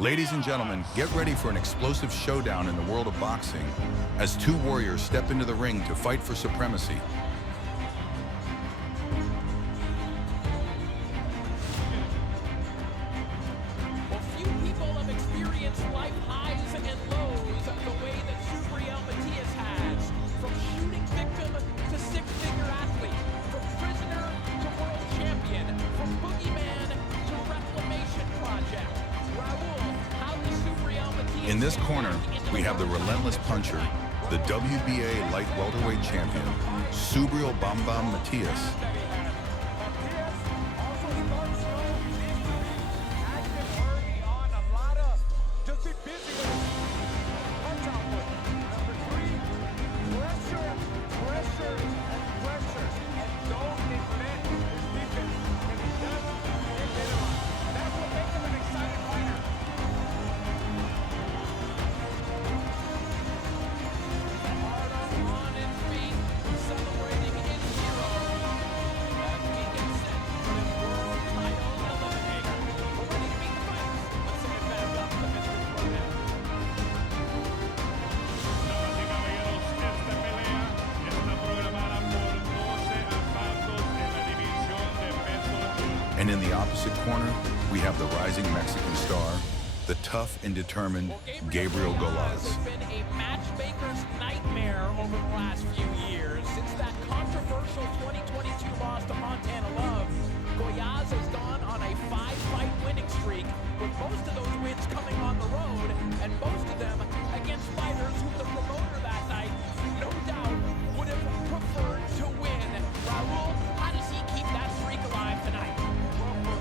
Ladies and gentlemen, get ready for an explosive showdown in the world of boxing as two warriors step into the ring to fight for supremacy. Well, few people have experienced life highs and lows the way that Subriel Matias has. From shooting victim to six-figure athlete, from prisoner to world champion, from boogeyman to reclamation project. Raul, how does Subriel Matias... In this corner, we have the relentless puncher, the WBA light welterweight champion, Subriel Bam Bam Matias. And in the opposite corner, we have the rising Mexican star, the tough and determined Gabriel Golaz. Has been a matchmaker's nightmare over the last few years. Since that controversial 2022 loss to Montana Love, Goiás has gone on a 5-fight winning streak, with most of those wins coming on the road, and most of them against fighters who the promoter that night, no doubt, would have preferred to win. Raul, how does he keep that streak alive tonight?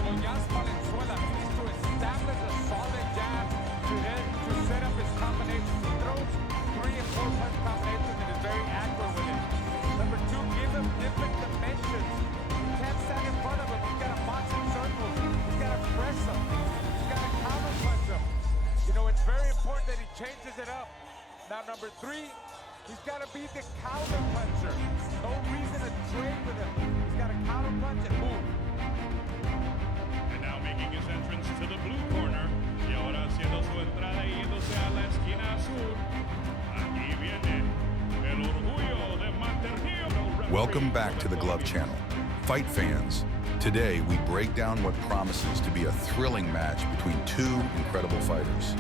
Goiás Valenzuela needs to establish a solid jab to set up his combinations. He throws 3 and 4 punch combinations and is very accurate with it. Number 2, give him different dimensions. You can't stand in front of him. He's got to box in circles. He's got to press him. He's got to counter punch him. You know, it's very important that he changes it up. Now, number 3, he's got to be the counter puncher. No reason to trade with him. He's got to counter punch and move. Making his entrance to the blue corner y ahora haciendo su entrada y yéndose a la esquina azul. Aquí viene el orgullo de Monterrey. Welcome back to the Glove Channel. Fight fans, today we break down what promises to be a thrilling match between two incredible fighters.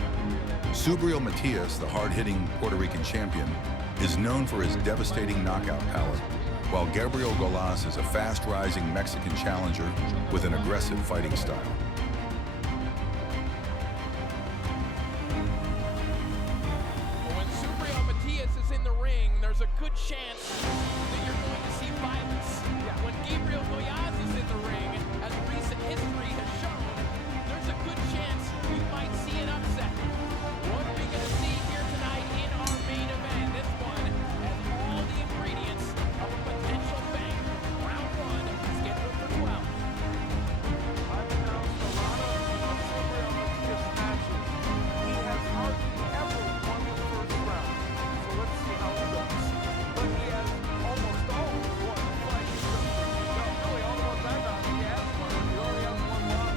Subriel Matias, the hard-hitting Puerto Rican champion, is known for his devastating knockout power, while Gabriel Golaz is a fast-rising Mexican challenger with an aggressive fighting style. When Subriel Matias is in the ring, there's a good chance that you're going to see violence. When Gabriel Goiás is in the ring, as recent history has shown, there's a good chance you might see an upset. What are we going to see here tonight in our main event? This one has all the ingredients of a potential bang. Round 1, scheduled for 12. I've announced a lot of Subriel Matias matches. He has hardly ever won the first round. So let's see how it goes. But he has almost always won the fight. Well, really, all the ones I've done, he has won. He only has one loss.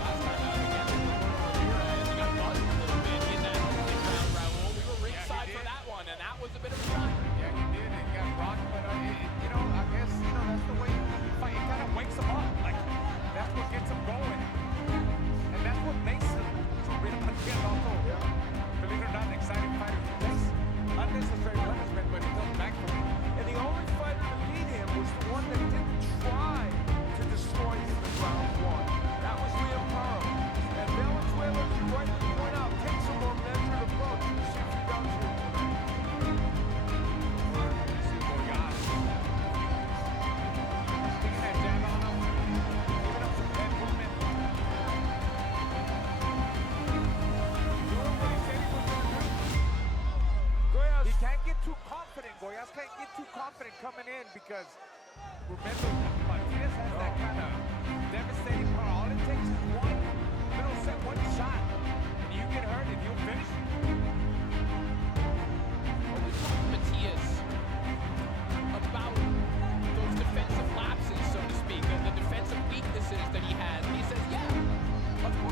Last time out against Ramirez, he got buzzed a little bit in that opening round, Raul. We were ringside for that one, and that was a bit of a shocker. Yeah, he did. He got rocked, but you know, I guess that's the way you fight. It kind of wakes him up. Like that's what gets him going, and that's what makes him Subriel Matias also. Believe it or not, an exciting fighter. He takes unnecessary punishment, but he comes back from it. And the only fighter to beat him was the one that didn't try to destroy him in round 1. That was Liam Paro. And Valenzuela, as you rightly point out, takes a more measured approach. We'll see if he does here tonight. Goiás. Sticking that jab on him, giving up some head movement. Doing what he said he was going to do. Goiás, he can't get too confident. Goiás can't get too confident coming in because remember, Matias has that kind of devastating power. All it takes is one little set, one shot, and you get hurt and you'll finish it. Well, we talked to Matias about those defensive lapses, so to speak, the defensive weaknesses that he has. And he says, yeah, of course.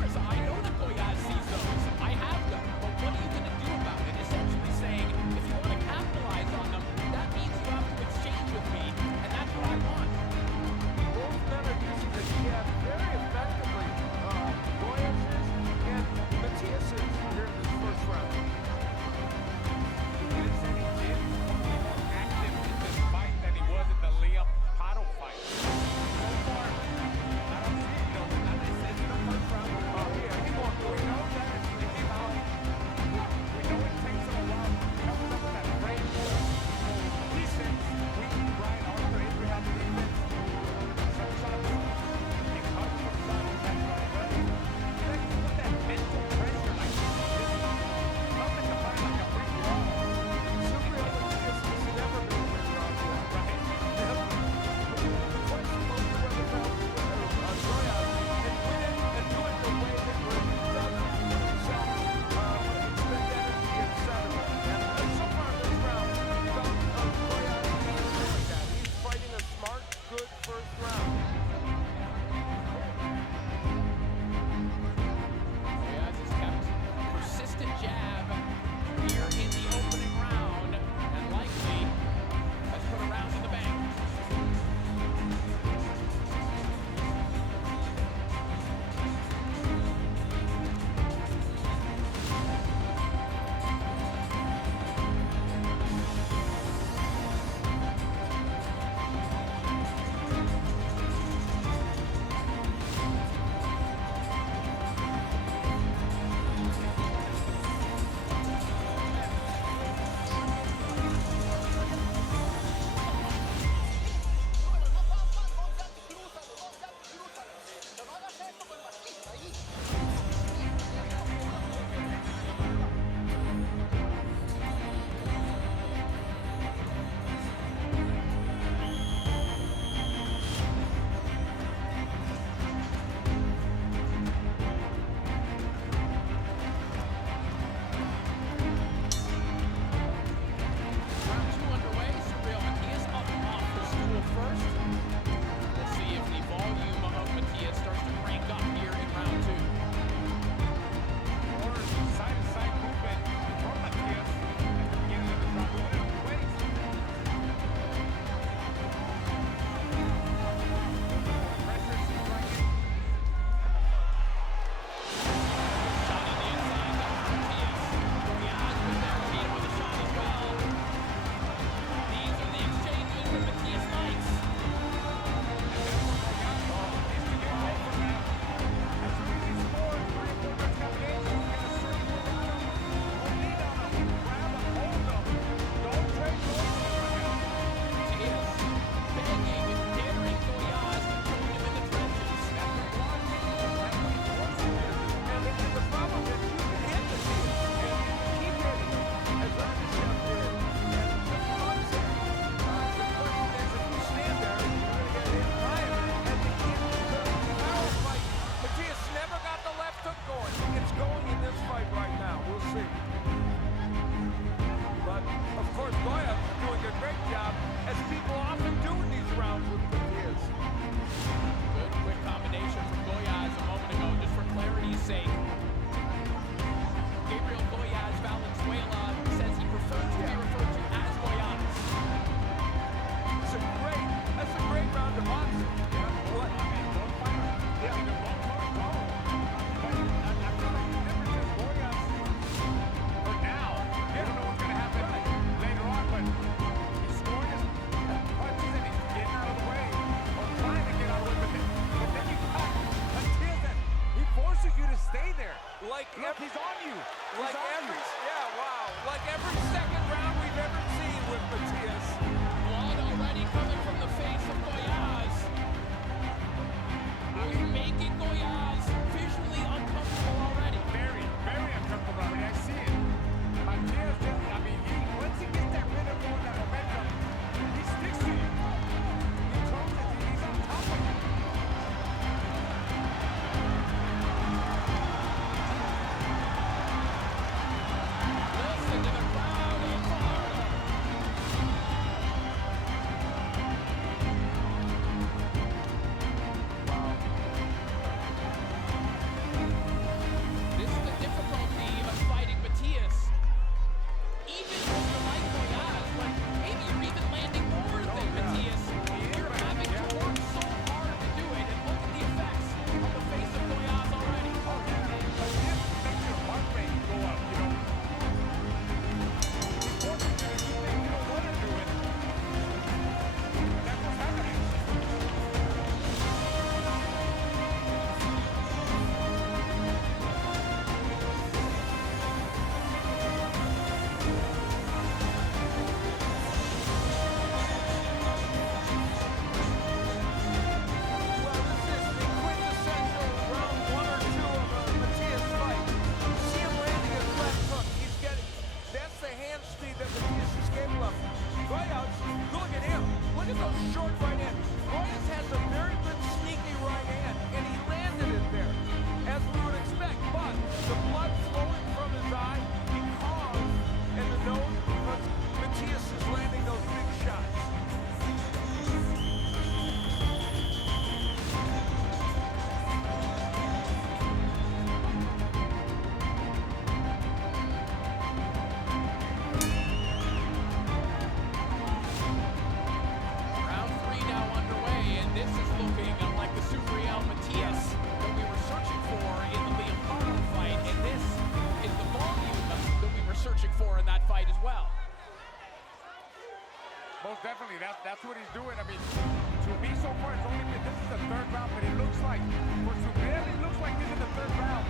Most definitely, that's what he's doing. I mean, to me so far, it's only been, this is the third round, but it looks like, for Subriel, it looks like he's in the third round.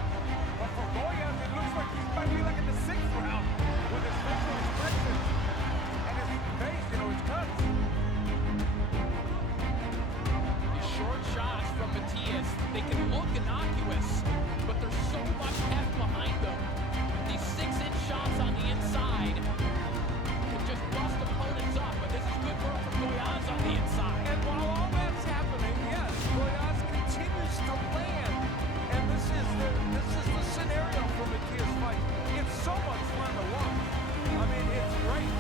But for Goyas, it looks like he's might be like in the sixth round with his facial expressions and his face, you know, his cuts. These short shots from Matias, they can look innocuous, but there's so much heft behind them. These 6-inch shots on the inside can just bust opponents up, but this is good work from Goyas on the inside. And while all that's happening, yes, Goyas continues to land. And this is the scenario for Matias fight. It's so much fun to watch. I mean, it's great.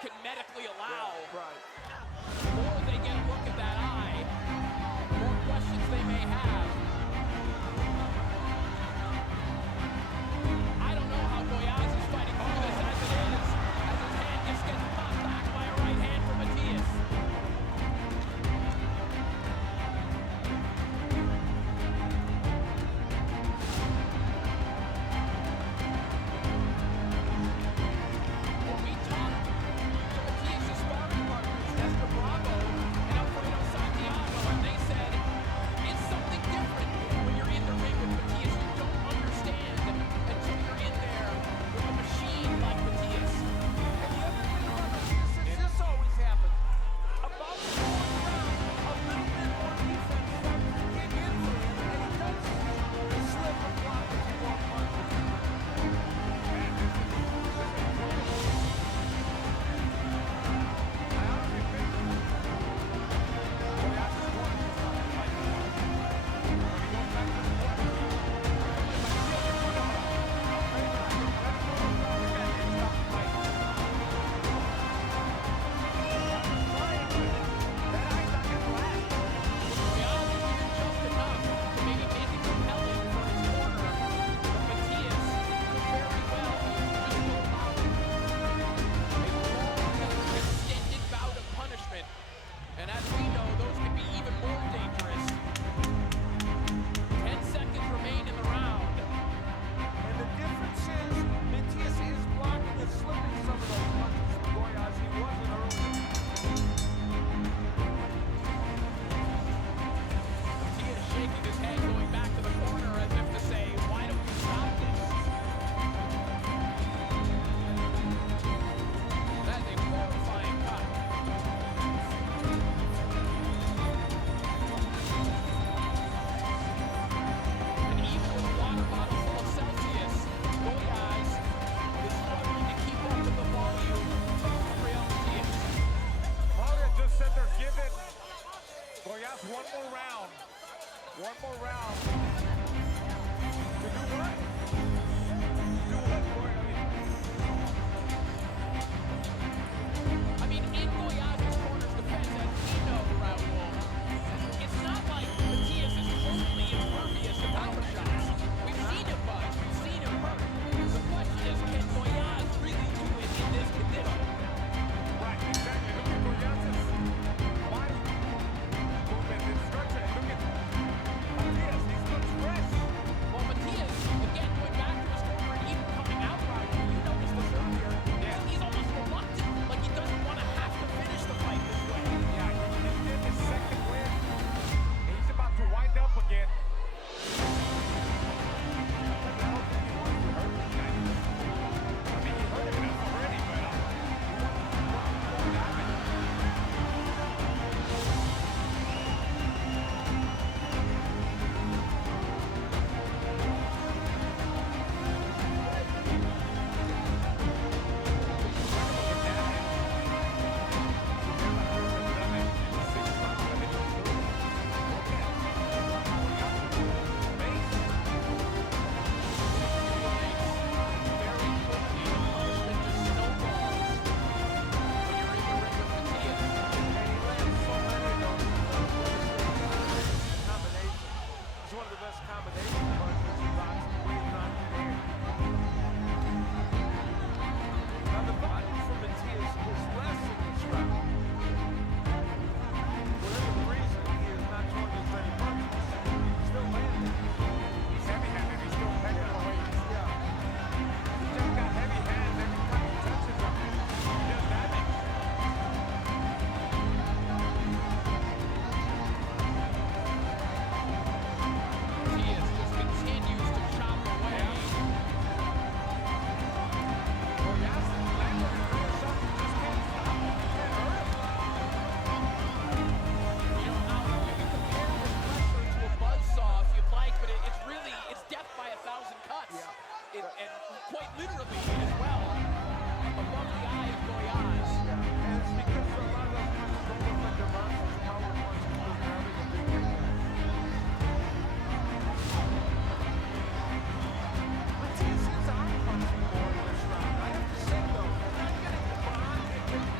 can medically allow. Right. The more they get a look at that eye, the more questions they may have. I don't know how Goiás is fighting through this as it is, as his hand just gets popped back by a right hand from Matias. When we talked to Matias' sparring partners, Nestor Bravo and Alfredo Santiago, and they said, it's something different when you're in the ring with Matias. You don't understand until you're in there with a machine like Matias. And the other thing about Matias is this always happens. About the fourth round, a little bit more defense starts to kick in for him, and he does slip and block a few more punches. Man, this is incredible. I honestly think Goiás is going to fight the fight. When he goes back to the corner, Goiás is doing just enough to maybe make it compelling for his corner, but Matias could very well just go out a long, extended bout of punishment. And as we know, those can be even more dangerous. 10 seconds remain in the round. and the difference is Matias is blocking and slipping some of those punches from Goiás. He wasn't earlier. Matias shaking his head, going back to the corner as if to say, why don't you stop this? That's a horrifying cut. And even with a water bottle full of Celsius, Goiás is struggling to keep up with the volume of Real Matias. Mario just said they're giving Goiás one more round. One more round. To do what? Do what, Goiás? I mean, in Goiás' corner's defense, as we know, Raul, it's not like Matias is totally impervious to power shots. We've seen him buzz, we've seen him hurt. The question is, can Goiás really do it in this condition? Right, exactly. Look at Goiás' body movement and structure. And look at Matias. He's looks fresh. Well, Matias, again, going back to his corner and even coming out, Raul, you noticed this earlier, he's almost reluctant, like he doesn't want to have to finish the fight this way. Yeah, he just did his second win. And he's about to wind up again. I don't think he wants to hurt this guy. I mean, he hurt him enough already, but he wants more damage. Very quickly, the punishment just snowballs when you're in the ring with Matias. He's one of the best combination partners in boxing, waiting on today. Now the volume from Matias is less in this round. Whatever the reason, he is not throwing as many punches. He's still landing. He's heavy-handed. He's still pegging away. Yeah. He's just got heavy hands every time he touches them. He does damage. Matias just continues to chop away. Goiás is landing and doing something. Just can't stop him. He can't hurt him. You know, how you can compare this wrestler to a buzzsaw if you'd like, but it's really, it's death by 1,000 cuts. And quite literally as well, above the eye of Goiás. And it's because a lot of those punches don't look like they're monsters. Power punches because they're having a big impact. Matias is arm punching more in this round. I have to say though, they're not getting the behind.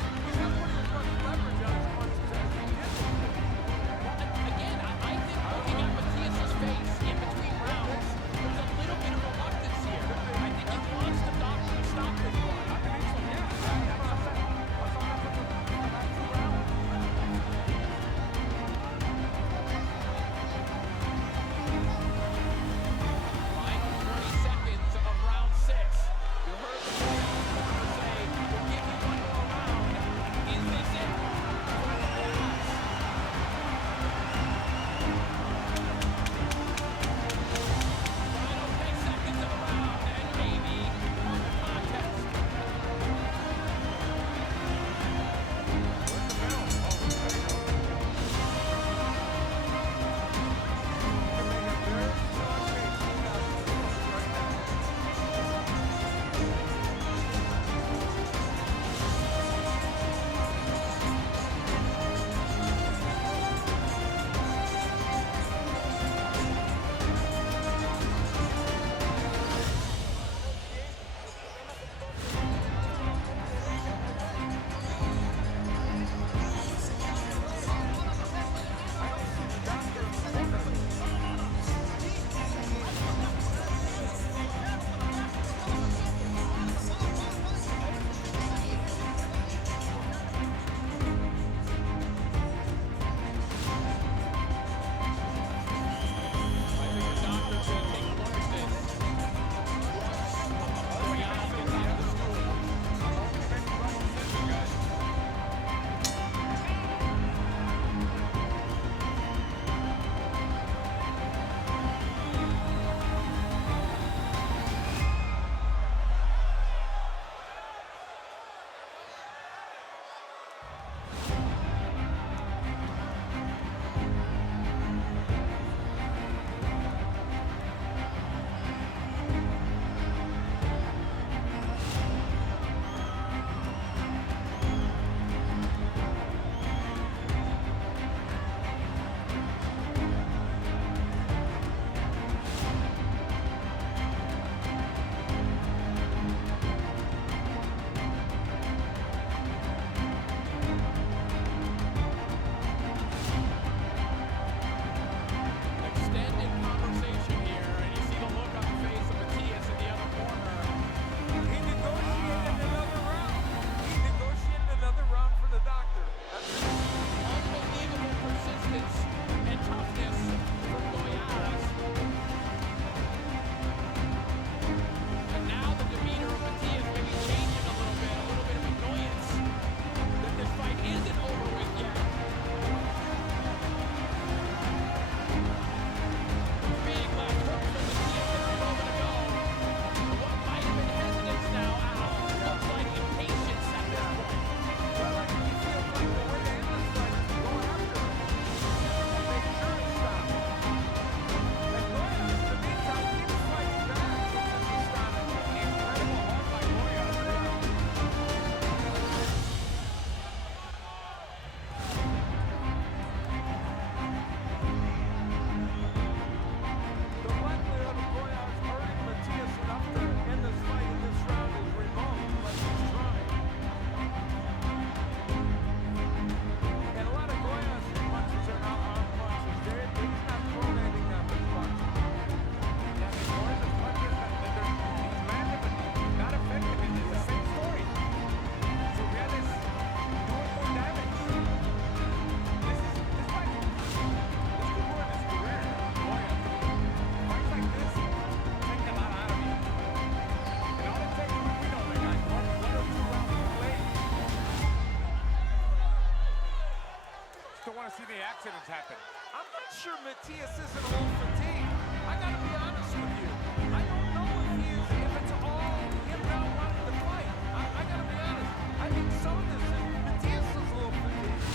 happened. I'm not sure Matias isn't a little fatigued. I gotta be honest with you. I don't know if it's all him not wanting to fight. I gotta be honest. I think some of this is Matias is a little fatigued.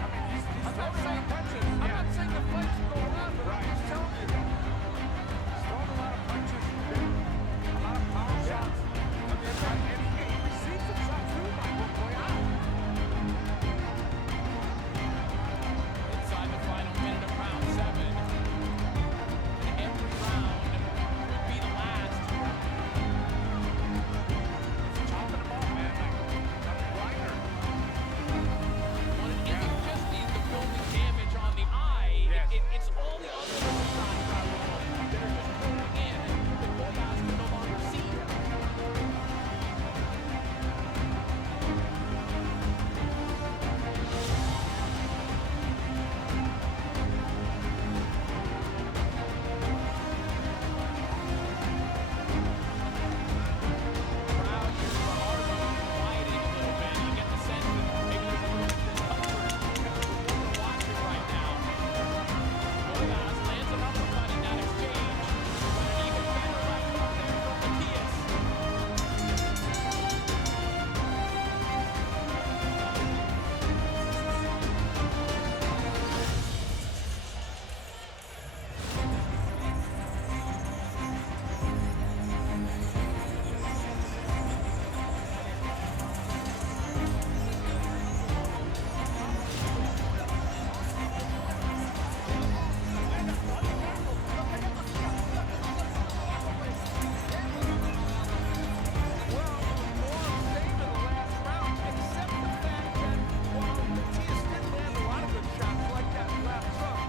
I mean, he's throwing a lot of punches. I'm not saying the fight's going on, but I'm just telling you that. He's throwing a lot of punches. A lot of power shots. I mean, and he receives some shots too, Michael. Inside the final minute of round 7. And every round would be the last. It's chopping him off, man. Like a grinder. Well, it isn't just the building damage on the eye. Yes. It's all the other shots, Raul, that are just pouring in that Goiás can no longer see. Crowd here for Arbo quieting a little bit. You get the sense that maybe there's a little discomfort with watching right now. Goiás lands an uppercut in that exchange, but an even better left hook there from Matias. Well, more of the same in the last round, except the fact that while Matias did land a lot of good shots like that left hook,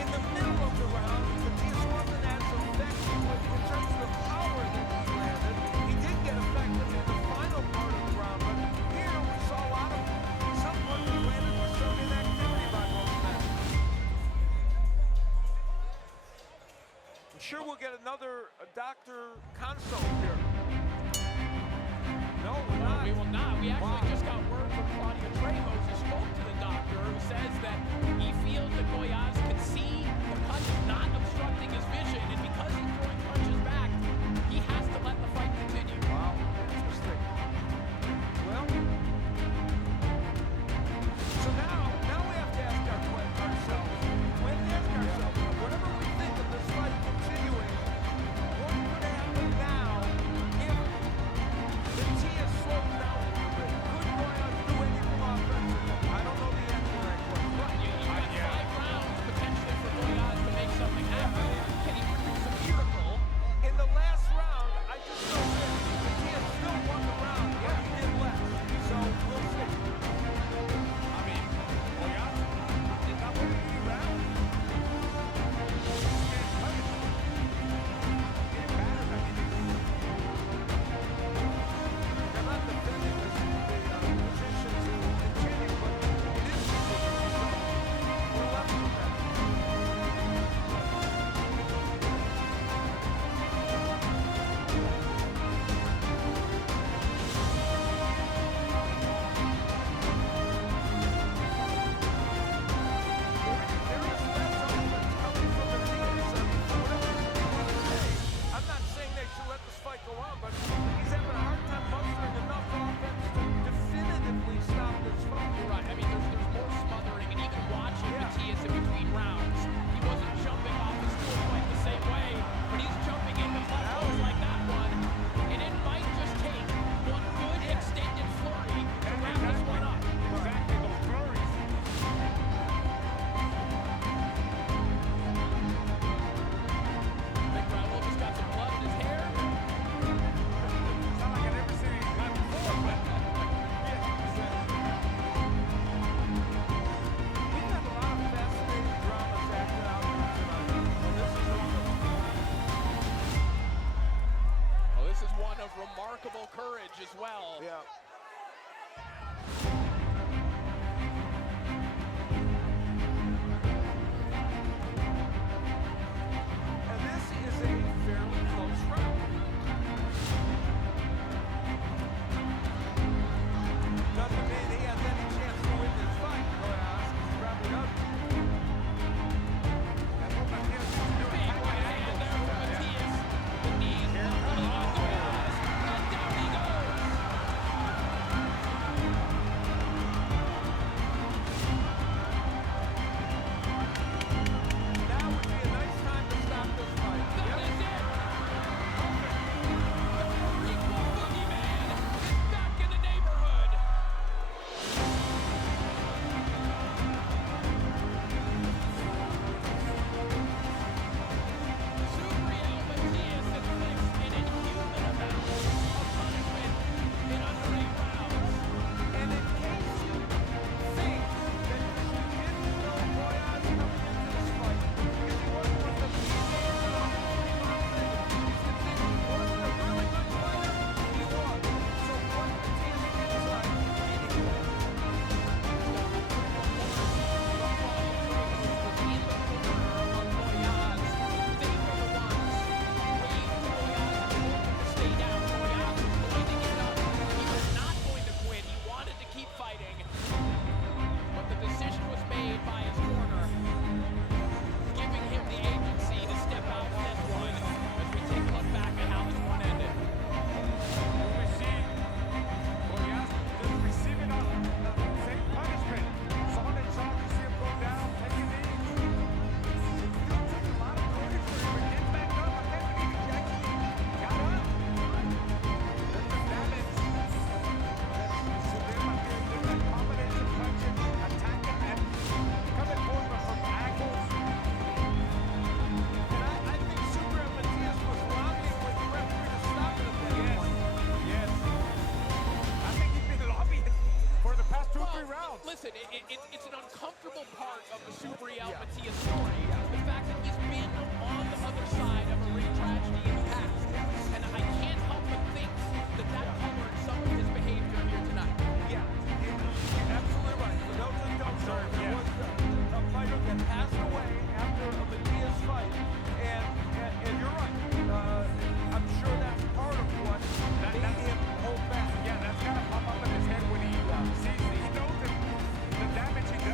in the middle of the round, Matias wasn't as effective in terms of the power that he landed. He did get effective in the final part of the round, but here we saw a lot of some punches landed with some inactivity by both men. I'm sure we'll get another Dr. consult here. No, we're not. We will not. We actually Wow. just got word from Claudio Trejos, who spoke to the doctor, who says that he feels that Goiás can see the cut is not obstructing his vision, and because he's throwing punches back, he has to let the fight continue. Wow, interesting. Well, so now we have to ask ourselves, whatever we think of this fight continuing, what would happen now if Matias slows down a little bit? Could Goiás do anything offensively? I don't know the answer to that question. You've got 5 rounds potentially for Goiás to make something happen. Can he produce a miracle? In the last round, I just know this. Matias still won the round, but he did less. So we'll see. I mean, Goiás did not win any round. Getting battered. I mean, They're not defending the position to continue, but it is continuing, so we're left with that. There is less offense coming from Matias. I mean, whatever you want to say, I'm not saying they should let this fight go on, but he's having a hard time mustering enough offense to definitively stop this fight. You're right. I mean, there's more smothering, and even watching Matias in between rounds, he wasn't jumping off the stool quite the same way, but he's jumping into plateaus like that one, and it might just take one good extended flurry to wrap this one up. exactly those flurries. Big Raul just got some blood in his hair. It's not like I've never seen any time before, but We've had a lot of fascinating dramas acted out here tonight. And this is one of them. Oh, this is one of remarkable courage as well. Yeah. And this is a fairly close round. Doesn't mean he has any chance to win this fight, Goiás. He probably doesn't. it's an uncomfortable part of the Subriel Matias story. The fact that he's been on the other side of a ring tragedy in the past. And I can't help but think that colored some of his behavior here tonight. Yeah, you're absolutely right. For those that don't know, there was a fighter that passed away after a Matias fight, and you're right. I'm sure that's part of what made him hold back. Yeah, that's gotta pop up in his head when he sees, he knows that the damage he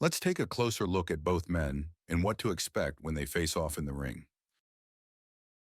Let's take a closer look at both men and what to expect when they face off in the ring.